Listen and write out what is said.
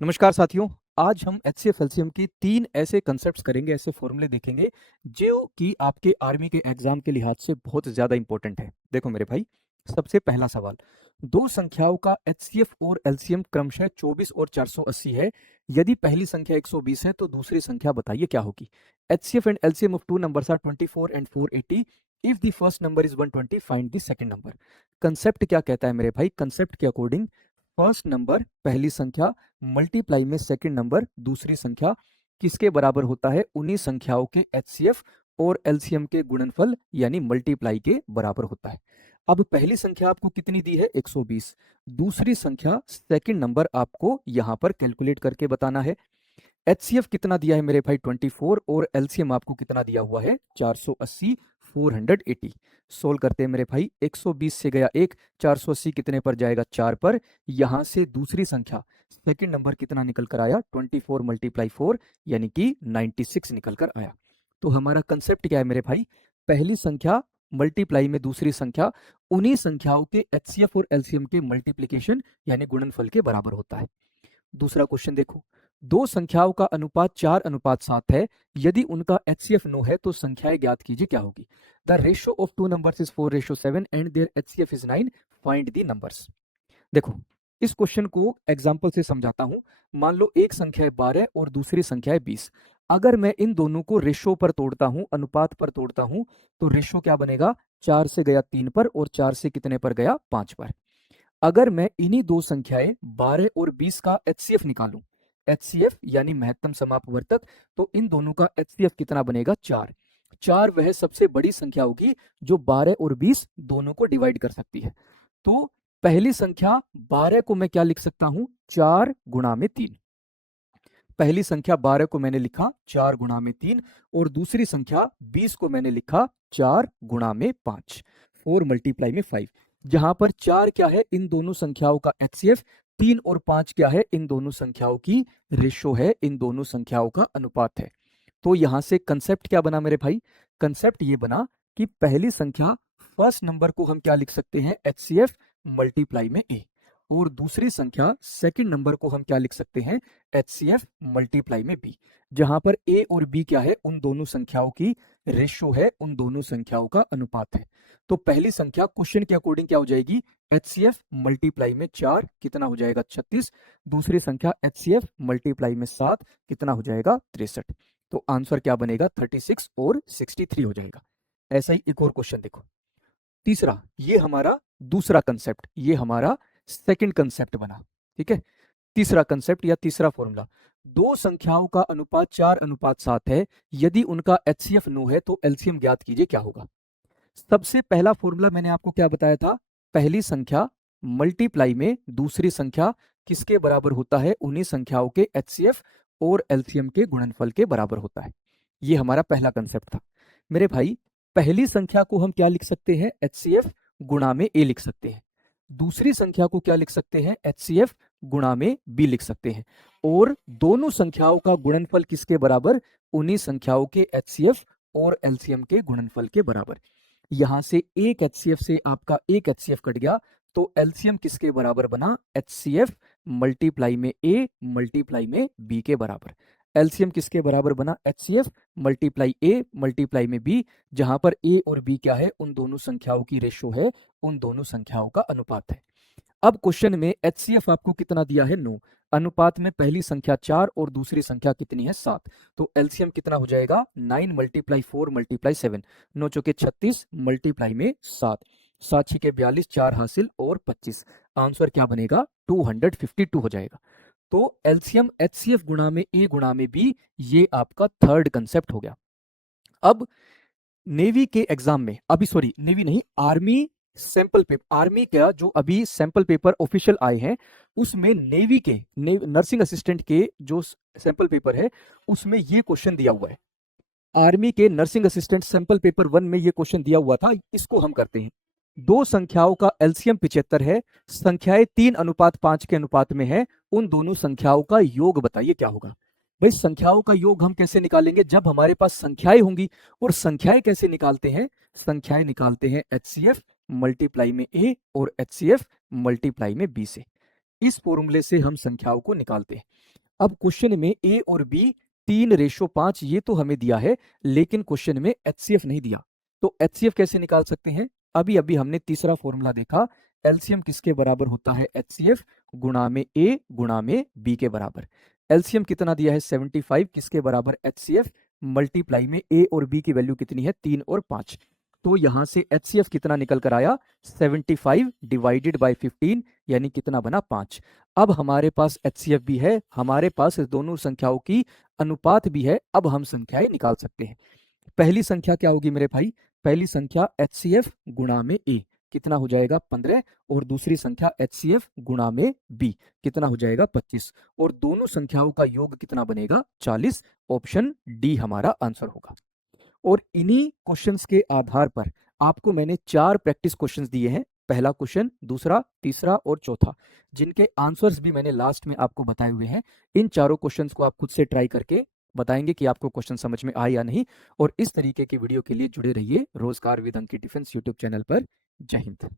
नमस्कार साथियों। आज हम एचसीएफ एलसीएम की 3 ऐसे कंसेप्ट्स करेंगे, ऐसे फॉर्मूले देखेंगे जो कि आपके आर्मी के एग्जाम के लिहाज से बहुत ज़्यादा इंपॉर्टेंट है। देखो मेरे भाई, सबसे पहला सवाल, दो संख्याओं का एचसीएफ और एलसीएम क्रमशः 24 और 480 है। यदि पहली संख्या 120 है तो दूसरी संख्या बताइए क्या होगी। HCF and LCM of two numbers are 24 and 480। If the first number is 120 find the second number. Concept क्या कहता है मेरे भाई? कंसेप्ट के अकॉर्डिंग फर्स्ट नंबर पहली संख्या मल्टीप्लाई में सेकंड नंबर दूसरी संख्या किसके बराबर होता है? उन्हीं संख्याओं के एचसीएफ और एलसीएम के गुणनफल यानी मल्टीप्लाई के बराबर होता है। अब पहली संख्या आपको कितनी दी है? 120। दूसरी संख्या सेकंड नंबर आपको यहां पर कैलकुलेट करके बताना है। एचसीएफ कितना दिया है मेरे भाई? 24 और एलसीएम आपको कितना दिया हुआ है? 480 480। सोल्व करते हैं मेरे भाई। 120 से गया 1, 480 कितने पर जाएगा? 4 पर। यहां से दूसरी संख्या सेकंड नंबर कितना निकल कर आया? 24 मल्टीप्लाई 4 यानी कि 96 निकल कर आया। तो हमारा कंसेप्ट क्या है मेरे भाई? पहली संख्या मल्टीप्लाई में दूसरी संख्या उन्हीं संख्याओं के एचसीएफ और एलसीएम के मल्टीप्लीकेशन यानी गुणनफल के बराबर होता है। दूसरा क्वेश्चन देखो, दो संख्याओं का अनुपात 4:7 है। यदि उनका एचसीएफ 9 है तो संख्याएं ज्ञात कीजिए क्या होगी। The ratio of two numbers is 4:7 and their HCF is 9। Find the numbers. देखो, इस क्वेश्चन को एग्जाम्पल से समझाता हूं। मान लो एक संख्या है 12 और दूसरी संख्या है 20। अगर मैं इन दोनों को रेशो पर तोड़ता हूं, अनुपात पर तोड़ता हूं, तो रेशो क्या बनेगा? 4 से गया 3 पर और 4 से कितने पर गया? 5 पर। अगर मैं इन्हीं दो संख्याएं 12 और 20 का एचसीएफ निकालूं, एचसीएफ यानी महत्तम समापवर्तक, तो इन दोनों का एचसीएफ कितना बनेगा? 4। 4 वह सबसे बड़ी संख्या होगी जो 12 और 20 दोनों को डिवाइड कर सकती है। तो पहली संख्या 12 को मैं क्या लिख सकता हूं? 4 गुणा में 3। पहली संख्या 12 को मैंने लिखा 4 गुणा में 3 और दूसरी संख्या 20 को मैंने लिखा 4 गुणा में 5, 4 मल्टीप्लाई में 5। जहां पर 4 क्या है? इन दोनों संख्याओं का एचसीएफ। 3 और 5 क्या है? इन दोनों संख्याओं की रेशो है, इन दोनों संख्याओं का अनुपात है। तो यहां से कंसेप्ट क्या बना मेरे भाई? कंसेप्ट ये बना कि पहली संख्या फर्स्ट नंबर को हम क्या लिख सकते हैं? एचसीएफ मल्टीप्लाई में ए। और दूसरी संख्या सेकंड नंबर को हम क्या लिख सकते हैं? एचसीएफ मल्टीप्लाई में बी। जहां पर ए और बी क्या है? उन दोनों संख्याओं की रेशो है, उन दोनों संख्याओं का अनुपात है। तो पहली संख्या क्वेश्चन के अकॉर्डिंग क्या हो जाएगी? एचसीएफ मल्टीप्लाई में 4 कितना हो जाएगा? 36। दूसरी संख्या एचसीएफ मल्टीप्लाई में 7 कितना हो जाएगा? 63। तो आंसर क्या बनेगा? 36 और 63 हो जाएगा। ऐसा ही एक और क्वेश्चन देखो, तीसरा। ये हमारा दूसरा कंसेप्ट, ये हमारा सेकंड कंसेप्ट बना। ठीक है, तीसरा कंसेप्ट या तीसरा फॉर्मूला, दो संख्याओं का अनुपात 4:7 है। यदि उनका एचसीएफ 9 है तो एलसीएम ज्ञात कीजिए क्या होगा। सबसे पहला फॉर्मूला मैंने आपको क्या बताया था? पहली संख्या मल्टीप्लाई में दूसरी संख्या किसके बराबर होता है? उन्हीं संख्याओं के एचसीएफ और एलसीएम के गुणनफल के बराबर होता है। ये हमारा पहला कंसेप्ट था मेरे भाई। पहली संख्या को हम क्या लिख सकते हैं? एचसीएफ गुणा में ए लिख सकते हैं। दूसरी संख्या को क्या लिख सकते हैं? एचसीएफ गुणा में बी लिख सकते हैं। और दोनों संख्याओं का गुणनफल किसके बराबर? उन्हीं संख्याओं के एचसीएफ और एलसीएम के गुणनफल के बराबर। यहां से एक एचसीएफ से आपका एक एचसीएफ कट गया, तो एलसीएम किसके बराबर बना? एचसीएफ मल्टीप्लाई में ए मल्टीप्लाई में बी के बराबर। एलसीएम किसके बराबर बना? एचसीएफ मल्टीप्लाई ए मल्टीप्लाई में बी। जहां पर ए और बी क्या है? उन दोनों संख्याओं की रेशो है, उन दोनों संख्याओं का अनुपात है। अब क्वेश्चन में एचसीएफ आपको कितना दिया है? 9। अनुपात में पहली संख्या 4 और दूसरी संख्या कितनी है? 7। तो एलसीएम कितना हो जाएगा? 9 मल्टीप्लाई 4 मल्टीप्लाई 7, 9 चौके 36 मल्टीप्लाई में 7, 7 छीके 42, 4 हासिल और 25। आंसर क्या बनेगा? 252 हो जाएगा। तो एलसीएम एचसीएफ गुणा में ए गुणा में बी, ये आपका थर्ड कंसेप्ट हो गया। अब नेवी के एग्जाम में, अभी सॉरी नेवी नहीं, आर्मी सैंपल पेपर, आर्मी का जो अभी सैंपल पेपर ऑफिशियल आए हैं उसमें नेवी के नर्सिंग असिस्टेंट के जो सैंपल पेपर है उसमें ये क्वेश्चन दिया हुआ है। आर्मी के नर्सिंग असिस्टेंट सैंपल पेपर 1 में ये क्वेश्चन दिया हुआ था। इसको हम करते हैं। दो संख्याओं का एलसीएम 75 है, संख्याएं 3:5 के अनुपात में है, उन दोनों संख्याओं का योग बताइए क्या होगा। भाई संख्याओं का योग हम कैसे निकालेंगे? जब हमारे पास संख्याएं होंगी। और संख्याएं कैसे निकालते हैं? संख्याएं निकालते हैं एचसीएफ मल्टीप्लाई में ए और एचसीएफ मल्टीप्लाई में बी से। इस फॉर्मूले से हम संख्याओं को निकालते हैं। अब क्वेश्चन में ए और बी 3:5 ये तो हमें दिया है, लेकिन क्वेश्चन में एचसीएफ नहीं दिया। तो एचसीएफ कैसे निकाल सकते हैं? अभी अभी हमने तीसरा फॉर्मूला देखा, एलसीएम किसके बराबर होता है? एचसीएफ गुणा में ए गुणा में बी के बराबर। एलसीएम कितना दिया है? 75 किसके बराबर? एचसीएफ मल्टीप्लाई में ए और बी की वैल्यू कितनी है? 3 और 5। तो यहां से एचसीएफ कितना निकल कर आया? 75 डिवाइडेड बाय 15, यानी कितना बना? 5। अब हमारे पास एचसीएफ भी है, हमारे पास दोनों संख्याओं की अनुपात भी है। अब हम संख्याएं निकाल सकते हैं। पहली संख्या क्या होगी मेरे भाई? पहली संख्या एचसीएफ गुणा में ए कितना हो जाएगा? 15। और दूसरी संख्या एचसीएफ गुणा में बी कितना हो जाएगा? 25। और दोनों संख्याओं का योग कितना बनेगा? 40। ऑप्शन डी हमारा आंसर होगा। और इन्हीं क्वेश्चंस के आधार पर आपको मैंने 4 प्रैक्टिस क्वेश्चंस दिए हैं। पहला क्वेश्चन, दूसरा, तीसरा और चौथा, जिनके आंसर्स भी मैंने लास्ट में आपको बताए हुए हैं। इन चारों क्वेश्चंस को आप खुद से ट्राई करके बताएंगे कि आपको क्वेश्चन समझ में आए या नहीं। और इस तरीके की वीडियो के लिए जुड़े रहिए रोजगार with Ankit defence YouTube channel पर। जय हिंद।